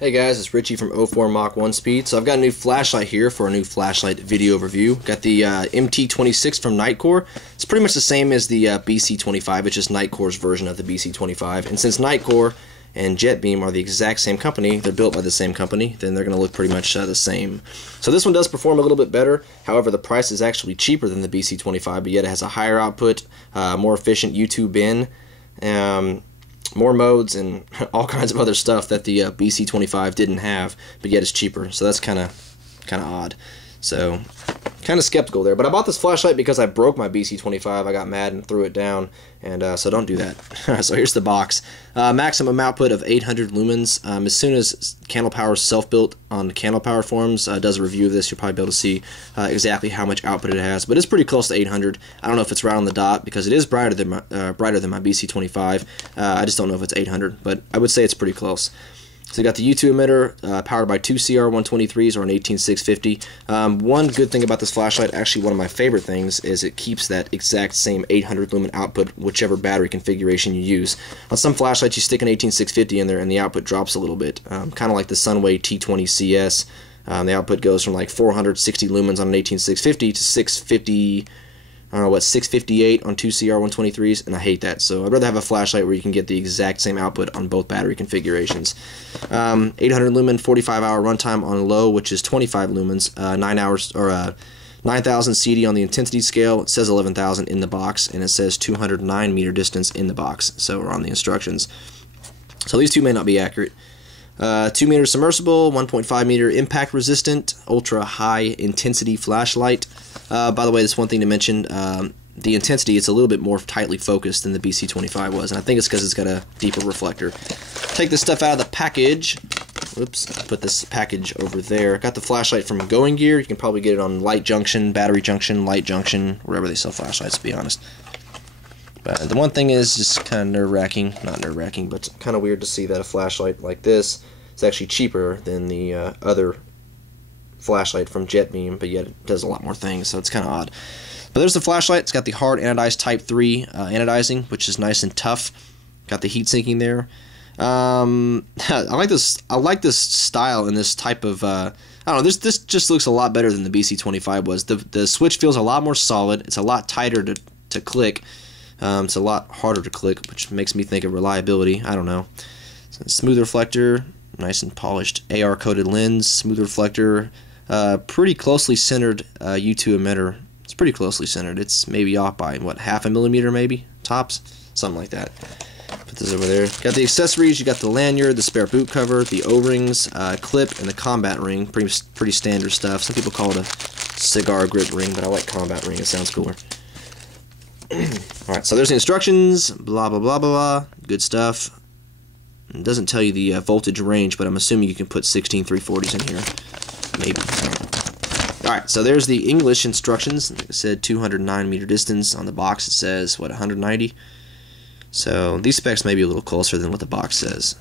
Hey guys, it's Richie from 04 Mach 1 Speed. So I've got a new flashlight here for a new flashlight video review. Got the MT26 from Nitecore. It's pretty much the same as the BC25. It's just Nitecore's version of the BC25. And since Nitecore and jetbeam are the exact same company, they're built by the same company, then they're going to look pretty much the same. So this one does perform a little bit better. However, the price is actually cheaper than the BC25, but yet it has a higher output, more efficient U2 bin, more modes, and all kinds of other stuff that the BC25 didn't have, but yet it's cheaper. So that's kind of odd. So kind of skeptical there. But I bought this flashlight because I broke my BC25. I got mad and threw it down, and so don't do that. So here's the box. Maximum output of 800 lumens. As soon as Candle Power self-built on Candle Power forums does a review of this, you'll probably be able to see exactly how much output it has. But it's pretty close to 800. I don't know if it's right on the dot because it is brighter than my BC25. I just don't know if it's 800, but I would say it's pretty close. So you got the U2 emitter powered by two CR123s or an 18650. One good thing about this flashlight, actually one of my favorite things, is it keeps that exact same 800 lumen output whichever battery configuration you use. On some flashlights you stick an 18650 in there and the output drops a little bit, kind of like the Sunway T20 CS. The output goes from like 460 lumens on an 18650 to 650. I don't know what, 658 on two CR123s, and I hate that. So I'd rather have a flashlight where you can get the exact same output on both battery configurations. 800 lumen, 45-hour runtime on low, which is 25 lumens, 9 hours or 9,000 CD on the intensity scale. It says 11,000 in the box, and it says 209 meter distance in the box. So we're on the instructions. So these two may not be accurate. 2 meter submersible, 1.5 meter impact resistant, ultra high intensity flashlight. By the way, this one thing to mention, the intensity, it's a little bit more tightly focused than the BC25 was, and I think it's because it's got a deeper reflector. Take this stuff out of the package. Whoops, put this package over there. Got the flashlight from Going Gear. You can probably get it on Light Junction, Battery Junction, Light Junction, wherever they sell flashlights, to be honest. But the one thing is just kind of nerve-wracking, not nerve-wracking, but kind of weird to see that a flashlight like this is actually cheaper than the other flashlight from jetbeam, but yet it does a lot more things, so it's kind of odd. But there's the flashlight. It's got the hard anodized Type 3 anodizing, which is nice and tough. Got the heat sinking there. I like this style and this type of I don't know, this just looks a lot better than the BC25 was. The switch feels a lot more solid. It's a lot tighter to click. It's a lot harder to click, which makes me think of reliability. I don't know. So smooth reflector, nice and polished AR coated lens, smooth reflector, pretty closely centered U2 emitter. It's pretty closely centered. It's maybe off by what, half a millimeter maybe tops, something like that. Put this over there. Got the accessories. You got the lanyard, the spare boot cover, the O-rings, clip, and the combat ring. Pretty standard stuff. Some people call it a cigar grip ring, but I like combat ring. It sounds cooler. Alright, so there's the instructions, blah blah blah blah blah, good stuff. It doesn't tell you the voltage range, but I'm assuming you can put 16 340s in here. Maybe. Alright, so there's the English instructions. It said 209 meter distance. On the box it says, what, 190? So these specs may be a little closer than what the box says.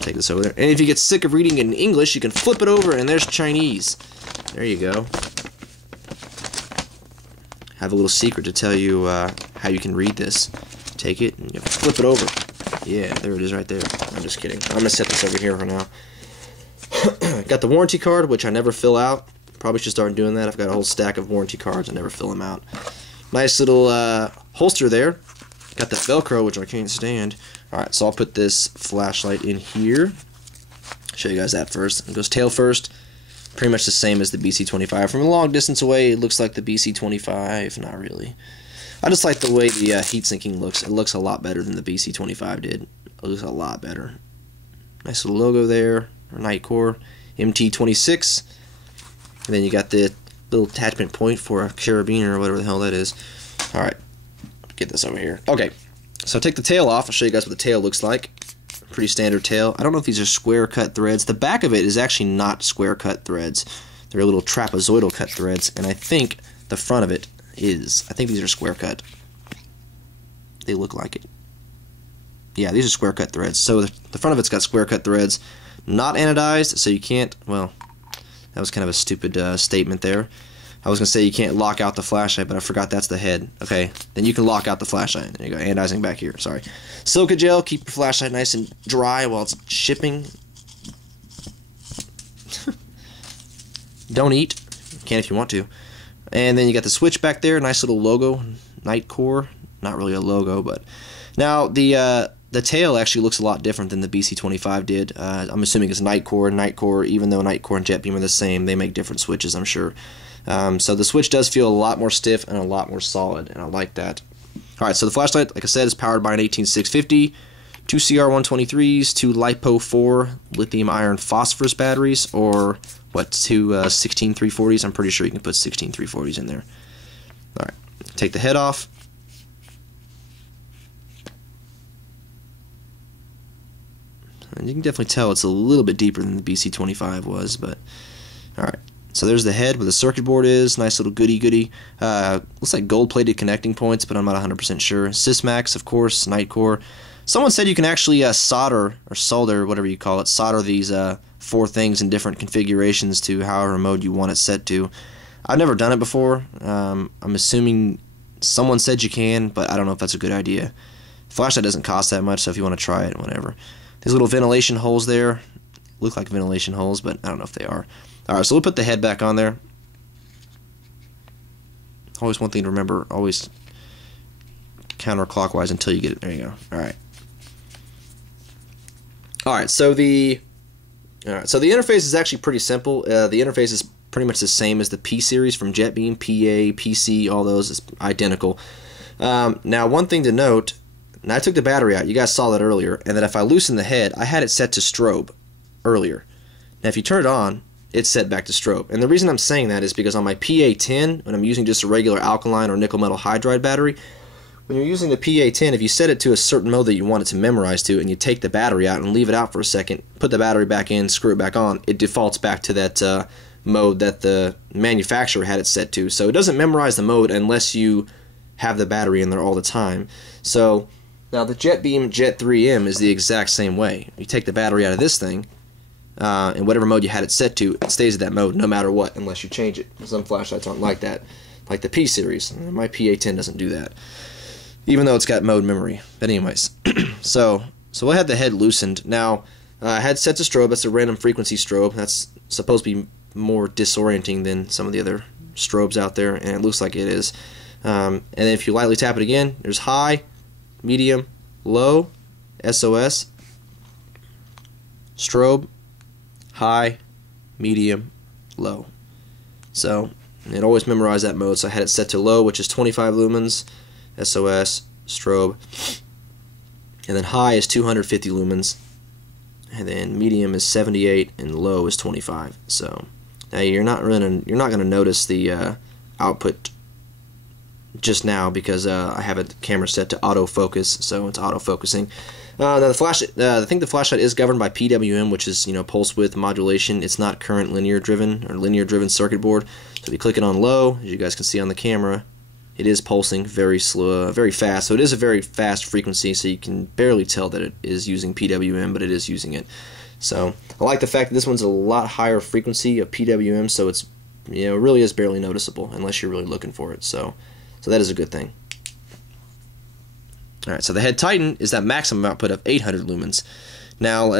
Take this over there. And if you get sick of reading in English, you can flip it over and there's Chinese. There you go. Have a little secret to tell you how you can read this. Take it and you flip it over. Yeah, there it is right there. I'm just kidding. I'm going to set this over here for now. Got the warranty card, which I never fill out. Probably should start doing that. I've got a whole stack of warranty cards. I never fill them out. Nice little holster there. Got the Velcro, which I can't stand. Alright, so I'll put this flashlight in here. Show you guys that first. It goes tail first. Pretty much the same as the BC25. From a long distance away, it looks like the BC25. Not really. I just like the way the heat sinking looks. It looks a lot better than the BC25 did. It looks a lot better. Nice little logo there. Nitecore MT26. And then you got the little attachment point for a carabiner or whatever the hell that is. Alright. Get this over here. Okay. So take the tail off. I'll show you guys what the tail looks like. Pretty standard tail. I don't know if these are square cut threads. The back of it is actually not square cut threads. They're little trapezoidal cut threads, and I think the front of it is. I think these are square cut. They look like it. Yeah, these are square cut threads. So the front of it's got square cut threads, not anodized, so you can't, well, that was kind of a stupid statement there. I was going to say you can't lock out the flashlight, but I forgot that's the head. Okay, then you can lock out the flashlight. There you go, anodizing back here, sorry. Silica gel, keep your flashlight nice and dry while it's shipping. Don't eat. You can if you want to. And then you got the switch back there, nice little logo, Nitecore. Not really a logo, but now the tail actually looks a lot different than the BC25 did. I'm assuming it's Nitecore, even though Nitecore and jetbeam are the same, they make different switches, I'm sure. So the switch does feel a lot more stiff and a lot more solid, and I like that. Alright, so the flashlight, like I said, is powered by an 18650, 2 CR123s, 2 LiPo4 lithium iron phosphorus batteries, or what, 2 16340s. I'm pretty sure you can put 16340s in there. Alright, take the head off. And you can definitely tell it's a little bit deeper than the BC25 was, but alright. So there's the head where the circuit board is. Nice little goody. Looks like gold-plated connecting points, but I'm not 100% sure. Sysmax, of course, Nitecore. Someone said you can actually solder, whatever you call it, solder these 4 things in different configurations to however mode you want it set to. I've never done it before. I'm assuming someone said you can, but I don't know if that's a good idea. Flashlight doesn't cost that much, so if you want to try it, whatever. These little ventilation holes there look like ventilation holes, but I don't know if they are. Alright, so we'll put the head back on there. Always one thing to remember, always counterclockwise until you get it. There you go. Alright, so the interface is actually pretty simple. The interface is pretty much the same as the P series from jetbeam, PA, PC, all those is identical. Now, one thing to note, and I took the battery out, you guys saw that earlier, and that if I loosen the head, I had it set to strobe earlier. Now if you turn it on, it's set back to strobe. And the reason I'm saying that is because on my PA10, when I'm using just a regular alkaline or nickel metal hydride battery, when you're using the PA10, if you set it to a certain mode that you want it to memorize to, and you take the battery out and leave it out for a second, put the battery back in, screw it back on, it defaults back to that mode that the manufacturer had it set to. So it doesn't memorize the mode unless you have the battery in there all the time. So now the jetbeam Jet 3M is the exact same way. You take the battery out of this thing, and whatever mode you had it set to, it stays at that mode no matter what, unless you change it. Some flashlights aren't like that, like the P series. My PA10 doesn't do that, even though it's got mode memory. But anyways, so we'll have the head loosened. Now, head set to strobe. That's a random frequency strobe. That's supposed to be more disorienting than some of the other strobes out there, and it looks like it is. And then if you lightly tap it again, there's high, medium, low, SOS, strobe, high, medium, low. So it always memorized that mode. So I had it set to low, which is 25 lumens, SOS, strobe, and then high is 250 lumens, and then medium is 78, and low is 25. So now you're not gonna notice the output just now because I have a camera set to autofocus, so it's autofocusing. Now the flashlight, I think the flashlight is governed by PWM, which is pulse width modulation. It's not current linear driven circuit board. So if you click it on low, as you guys can see on the camera, it is pulsing very slow, very fast. So it is a very fast frequency, so you can barely tell that it is using PWM, but it is using it. So I like the fact that this one's a lot higher frequency of PWM, so it's it really is barely noticeable unless you're really looking for it. So that is a good thing. Alright, so the head tighten is that maximum output of 800 lumens. Now,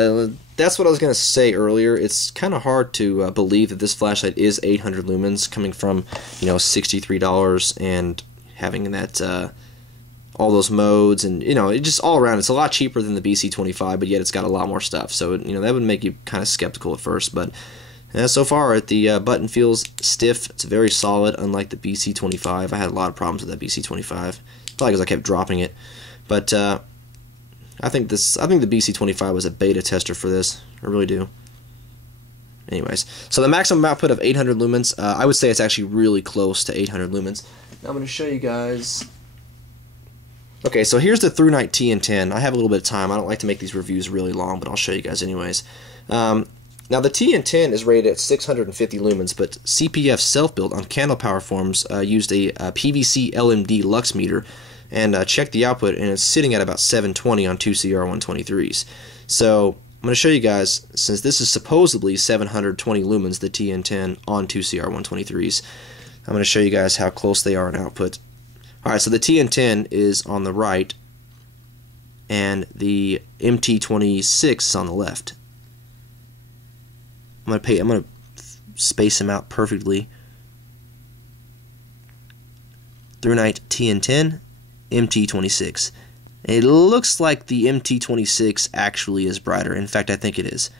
that's what I was going to say earlier. It's kind of hard to believe that this flashlight is 800 lumens coming from, $63 and having that, all those modes, and, it just all around. It's a lot cheaper than the BC25, but yet it's got a lot more stuff. So, that would make you kind of skeptical at first, but so far, the button feels stiff. It's very solid, unlike the BC25. I had a lot of problems with that BC25, probably because I kept dropping it. But I think the BC25 was a beta tester for this. I really do. Anyways, so the maximum output of 800 lumens, I would say it's actually really close to 800 lumens. Now I'm going to show you guys. Okay, so here's the ThruNite TN10. I have a little bit of time. I don't like to make these reviews really long, but I'll show you guys anyways. Now the TN10 is rated at 650 lumens, but CPF self-built on candle power forms used a PVC LMD lux meter and checked the output, and it's sitting at about 720 on 2 CR123s. So I'm going to show you guys, since this is supposedly 720 lumens, the TN10 on 2 CR123s, I'm going to show you guys how close they are in output. Alright, so the TN10 is on the right, and the MT26 is on the left. I'm going to space them out perfectly. ThruNite TN10, MT26. It looks like the MT26 actually is brighter. In fact, I think it is.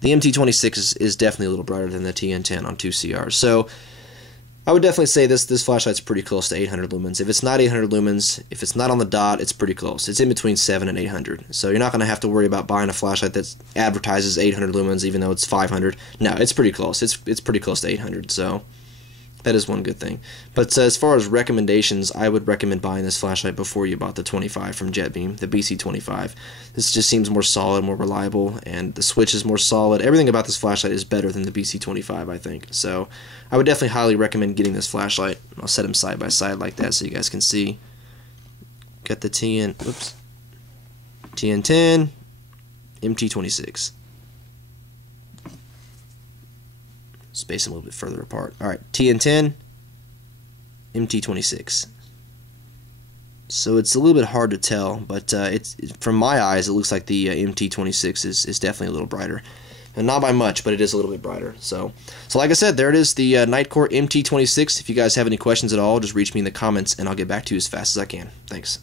The MT26 is definitely a little brighter than the TN10 on 2CR. So I would definitely say this flashlight's pretty close to 800 lumens. If it's not 800 lumens, if it's not on the dot, it's pretty close. It's in between 7 and 800. So you're not going to have to worry about buying a flashlight that advertises 800 lumens even though it's 500. No, it's pretty close. It's pretty close to 800. So that is one good thing. But as far as recommendations, I would recommend buying this flashlight before you bought the 25 from JetBeam, the BC25. This just seems more solid, more reliable, and the switch is more solid. Everything about this flashlight is better than the BC25, I think. So I would definitely highly recommend getting this flashlight. I'll set them side by side like that so you guys can see. Got the TN10, MT26. Space them a little bit further apart. Alright, TN10, MT26. So it's a little bit hard to tell, but from my eyes, it looks like the MT26 is definitely a little brighter. And not by much, but it is a little bit brighter. So like I said, there it is, the Nitecore MT26. If you guys have any questions at all, just reach me in the comments, and I'll get back to you as fast as I can. Thanks.